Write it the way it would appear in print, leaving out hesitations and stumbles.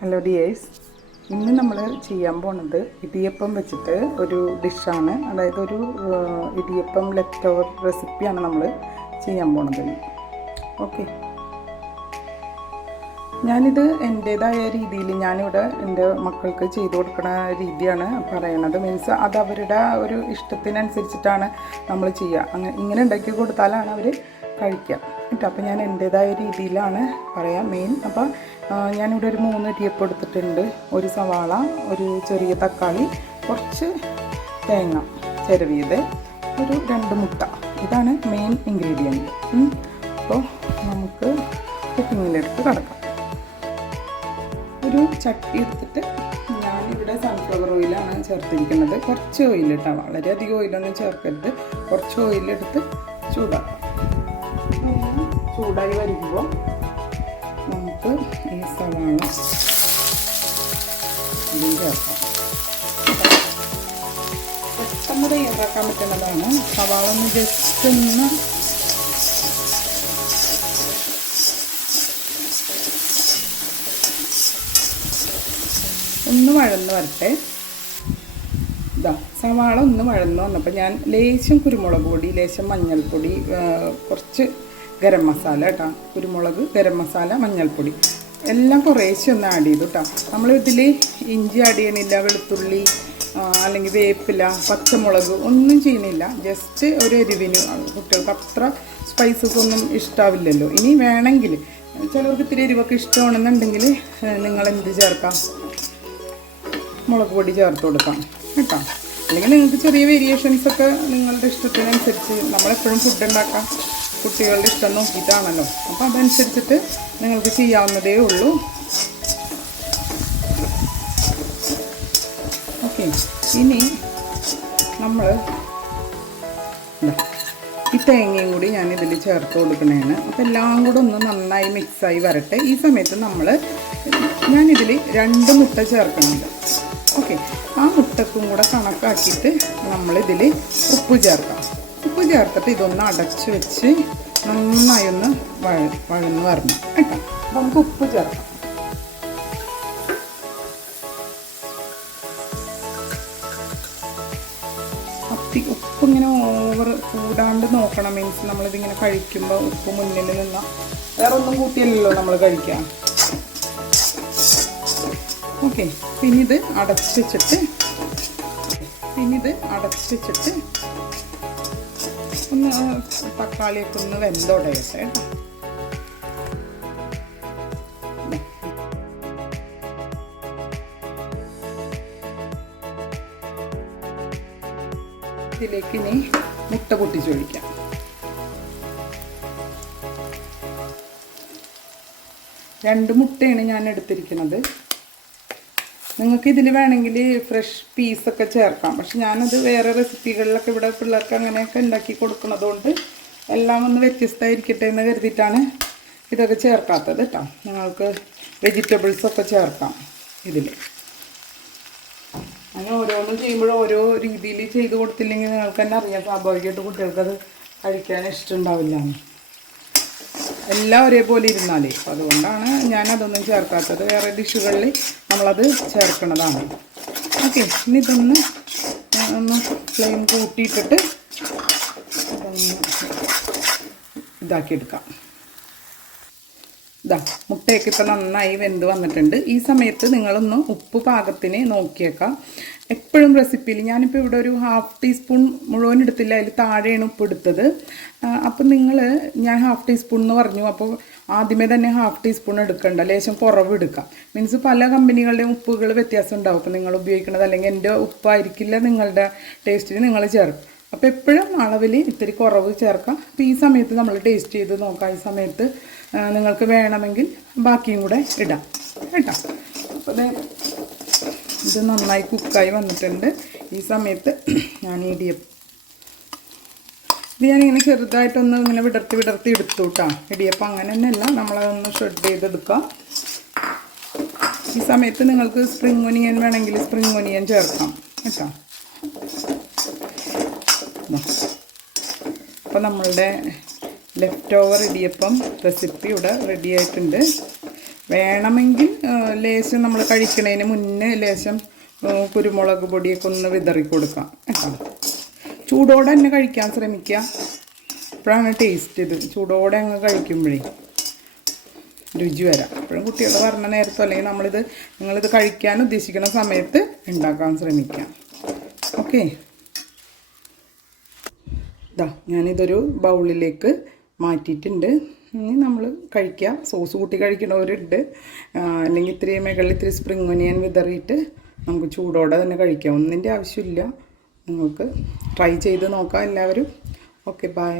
Hello dears, ഇന്ന് നമ്മൾ ചെയ്യാൻ പോണത് ഇടിയപ്പം വെച്ചിട്ട് ഒരു ഡിഷാണ്. അതായത് ഒരു ഇടിയപ്പം ലെഫ്റ്റ് ഓവർ റെസിപ്പിയാണ് നമ്മൾ ചെയ്യാൻ പോണത്. ഓക്കെ, ഞാനിത് എൻ്റേതായ രീതിയിൽ ഞാനിവിടെ എൻ്റെ മക്കൾക്ക് ചെയ്തു കൊടുക്കുന്ന രീതിയാണ് പറയണത്. മീൻസ് അത് അവരുടെ ഒരു ഇഷ്ടത്തിനനുസരിച്ചിട്ടാണ് നമ്മൾ ചെയ്യുക. ഇങ്ങനെ ഉണ്ടാക്കി കൊടുത്താലാണ് അവർ കഴിക്കുക കേട്ടോ. അപ്പോൾ ഞാൻ എൻ്റേതായ രീതിയിലാണ് പറയാം മെയിൻ. അപ്പോൾ ഞാനിവിടെ ഒരു 3 ഇടിയപ്പം എടുത്തിട്ടുണ്ട്. ഒരു സവാള, ഒരു ചെറിയ തക്കാളി, കുറച്ച് തേങ്ങ ചിരവിയത്, ഒരു 2 മുട്ട. ഇതാണ് മെയിൻ ഇൻഗ്രീഡിയൻറ്റ്. അപ്പോൾ നമുക്ക് കുക്കിങ്ങിലെടുത്ത് കിടക്കാം. ഒരു ചട്ടി എടുത്തിട്ട് ഞാനിവിടെ സൺഫ്ലവർ ഓയിലാണ് ചേർത്തിരിക്കുന്നത്. കുറച്ച് ഓയിൽ കേട്ടോ, വളരെയധികം ഓയിലൊന്നും ചേർക്കരുത്. കുറച്ച് ഓയിലെടുത്ത് ചൂടാക്കാം. ചൂടായി വരുമ്പോൾ നമുക്ക് ഈ സവാള ഇതിൽ ചേർക്കാം. പെട്ടെന്ന് തയ്യാറാക്കാൻ പറ്റുന്നതാണ്. സവാള ഒന്ന് ജസ്റ്റ് ഒന്ന് വഴന്ന് വരട്ടെ. ഇതാ സവാള ഒന്ന് വഴന്ന് വന്നപ്പോൾ ഞാൻ ലേശം കുരുമുളക് പൊടി, ലേശം മഞ്ഞൾപ്പൊടി, കുറച്ച് ഗരം മസാല കേട്ടോ, കുരുമുളക്, ഗരം മസാല, മഞ്ഞൾപ്പൊടി എല്ലാം കുറേശ്ശെ ഒന്ന് ആഡ് ചെയ്തു കേട്ടോ. നമ്മളിതിൽ ഇഞ്ചി ആഡ് ചെയ്യണില്ല, വെളുത്തുള്ളി അല്ലെങ്കിൽ വേപ്പില, പച്ചമുളക് ഒന്നും ചെയ്യണില്ല. ജസ്റ്റ് ഒരു എരിവിന്. കുട്ടികൾക്ക് അത്ര സ്പൈസസ് ഒന്നും ഇഷ്ടാവില്ലല്ലോ. ഇനി വേണമെങ്കിൽ ചിലർക്ക് ഇത്തിരി എരിവൊക്കെ ഇഷ്ടമാണെന്നുണ്ടെങ്കിൽ നിങ്ങളെന്ത് ചേർക്കാം, മുളക് പൊടി ചേർത്ത് കൊടുക്കാം കേട്ടോ. അല്ലെങ്കിൽ നിങ്ങൾക്ക് ചെറിയ വേരിയേഷൻസൊക്കെ നിങ്ങളുടെ ഇഷ്ടത്തിനനുസരിച്ച്. നമ്മളെപ്പോഴും ഫുഡ് ഉണ്ടാക്കാം കുട്ടികളുടെ ഇഷ്ടം നോക്കിയിട്ടാണല്ലോ. അപ്പോൾ അതനുസരിച്ചിട്ട് നിങ്ങൾക്ക് ചെയ്യാവുന്നതേ ഉള്ളൂ. ഓക്കെ, ഇനി നമ്മൾ ഈ തേങ്ങയും കൂടി ഞാനിതിൽ ചേർത്ത് കൊടുക്കണേണ്. അപ്പോൾ എല്ലാം കൂടെ ഒന്ന് നന്നായി മിക്സായി വരട്ടെ. ഈ സമയത്ത് ഞാനിതിൽ 2 മുട്ട ചേർക്കുന്നുണ്ട്. ഓക്കെ, ആ മുട്ടക്കും കൂടെ കണക്കാക്കിയിട്ട് നമ്മളിതിൽ ഉപ്പ് ചേർക്കാം. ഉപ്പ് ചേർത്തിട്ട് ഇതൊന്ന് അടച്ച് വെച്ച് നന്നായി ഒന്ന് വഴന്ന് വരണം കേട്ടോ. അപ്പോൾ നമുക്ക് ഉപ്പ് ചേർക്കാം. ഉപ്പ് ഇങ്ങനെ ഓവർ കൂടാണ്ട് നോക്കണം. മീൻസ് നമ്മളിതിങ്ങനെ കഴിക്കുമ്പോൾ ഉപ്പ് മുന്നിൽ നിന്നാൽ വേറെ ഒന്നും കൂട്ടിയല്ലല്ലോ നമ്മൾ കഴിക്കാം. ഓക്കെ, പിന്നെ ഇത് അടച്ച് വെച്ചിട്ട് ഒന്ന് തക്കാളിയൊക്കെ ഒന്ന് വെന്തോടയട്ടെ. ഇതിലേക്ക് ഇനി മുട്ട പൊട്ടിച്ചൊഴിക്കാം. രണ്ട് മുട്ടയാണ് ഞാൻ എടുത്തിരിക്കുന്നത്. നിങ്ങൾക്ക് ഇതിൽ വേണമെങ്കിൽ ഫ്രഷ് പീസൊക്കെ ചേർക്കാം. പക്ഷെ ഞാനത് വേറെ റെസിപ്പികളിലൊക്കെ ഇവിടെ പിള്ളേർക്ക് അങ്ങനെയൊക്കെ ഉണ്ടാക്കി കൊടുക്കുന്നതുകൊണ്ട് എല്ലാം ഒന്ന് വ്യത്യസ്തമായിരിക്കട്ടെ എന്ന് കരുതിയിട്ടാണ് ഇതൊക്കെ ചേർക്കാത്തത് കേട്ടോ. നിങ്ങൾക്ക് വെജിറ്റബിൾസൊക്കെ ചേർക്കാം ഇതിൽ. അങ്ങനെ ഓരോന്നും ചെയ്യുമ്പോഴും ഓരോ രീതിയിൽ ചെയ്ത് കൊടുത്തില്ലെങ്കിൽ നിങ്ങൾക്ക് തന്നെ അറിയാം, സ്വാഭാവികമായിട്ട് കുട്ടികൾക്കത് കഴിക്കാൻ ഇഷ്ടമുണ്ടാവില്ല. എല്ലാം ഒരേപോലെ ഇരുന്നാലേ. അപ്പോൾ അതുകൊണ്ടാണ് ഞാനതൊന്നും ചേർക്കാത്തത്. വേറെ ഡിഷുകളിൽ നമ്മളത് ചേർക്കുന്നതാണ്. ഓക്കെ, ഇനി ഇതൊന്ന് ഫ്ലെയിം കൂട്ടിയിട്ടിട്ട് ഇതൊന്ന് ഇതാക്കിയെടുക്കാം. മുട്ടയൊക്കെ ഇപ്പോൾ നന്നായി വെന്ത് വന്നിട്ടുണ്ട്. ഈ സമയത്ത് നിങ്ങളൊന്ന് ഉപ്പ് പാകത്തിന് നോക്കിയേക്കാം. എപ്പോഴും റെസിപ്പിയിൽ ഞാനിപ്പോൾ ഇവിടെ ഒരു 1/2 ടീസ്പൂൺ മുഴുവൻ എടുത്തില്ല, അതിൽ താഴെയാണ് ഉപ്പ് എടുത്തത്. അപ്പം ഞാൻ 1/2 ടീസ്പൂൺ എന്ന് പറഞ്ഞു. അപ്പോൾ ആദ്യമേ തന്നെ 1/2 ടീസ്പൂൺ എടുക്കണ്ട, ലേശം കുറവ് എടുക്കാം. മീൻസ് പല കമ്പനികളുടെയും ഉപ്പുകൾ വ്യത്യാസം ഉണ്ടാവും. അപ്പോൾ നിങ്ങൾ ഉപയോഗിക്കുന്നത് അല്ലെങ്കിൽ എൻ്റെ ഉപ്പായിരിക്കില്ല നിങ്ങളുടെ ടേസ്റ്റിന് നിങ്ങൾ ചേർക്കും. അപ്പോൾ എപ്പോഴും അളവിൽ ഇത്തിരി കുറവ് ചേർക്കാം. അപ്പോൾ ഈ സമയത്ത് നമ്മൾ ടേസ്റ്റ് ചെയ്ത് നോക്കാം. ഈ സമയത്ത് നിങ്ങൾക്ക് വേണമെങ്കിൽ ബാക്കിയും കൂടെ ഇടാം കേട്ടോ. അപ്പോൾ ഇത് നന്നായി കുക്കായി വന്നിട്ടുണ്ട്. ഈ സമയത്ത് ഞാൻ ഞാനിങ്ങനെ ചെറുതായിട്ടൊന്ന് ഇങ്ങനെ വിടർത്തി എടുത്തു കേട്ടോ. ഇടിയപ്പം അങ്ങനെ തന്നെയല്ല, നമ്മളതൊന്ന് ഷ്രെഡ് ചെയ്തെടുക്കാം. ഈ സമയത്ത് നിങ്ങൾക്ക് സ്പ്രിംഗ് ഒനിയൻ വേണമെങ്കിൽ സ്പ്രിംഗ് ഒനിയൻ ചേർക്കാം കേട്ടോ. അപ്പോൾ നമ്മളുടെ ലെഫ്റ്റ് ഓവർ ഇടിയപ്പം റെസിപ്പി ഇവിടെ റെഡി ആയിട്ടുണ്ട്. വേണമെങ്കിൽ ലേശം നമ്മൾ കഴിക്കണതിന് മുന്നേ ലേശം കുരുമുളക് പൊടിയൊക്കെ ഒന്ന് വിതറി കൊടുക്കാം കേട്ടോ. ചൂടോടെ തന്നെ കഴിക്കാൻ ശ്രമിക്കുക. അപ്പോഴാണ് ടേസ്റ്റ്. ഇത് ചൂടോടെ അങ്ങ് കഴിക്കുമ്പോഴേ രുചി വരാം. അപ്പോഴും കുട്ടികൾ പറഞ്ഞ നേരത്തോ അല്ലെങ്കിൽ നിങ്ങളിത് കഴിക്കാൻ ഉദ്ദേശിക്കുന്ന സമയത്ത് ഉണ്ടാക്കാൻ ശ്രമിക്കാം. ഓക്കെ, ഞാനിതൊരു ബൗളിലേക്ക് മാറ്റിയിട്ടുണ്ട്. ഇനി നമ്മൾ കഴിക്കുക. സോസ് കൂട്ടി കഴിക്കണവരുണ്ട്, അല്ലെങ്കിൽ ഇത്തിരി സ്പ്രിംഗ് ഒനിയൻ വിതറിയിട്ട് നമുക്ക് ചൂടോടെ തന്നെ കഴിക്കാം. ഒന്നിൻ്റെ ആവശ്യമില്ല. നിങ്ങൾക്ക് ട്രൈ ചെയ്ത് നോക്കാം എല്ലാവരും. Okay, by.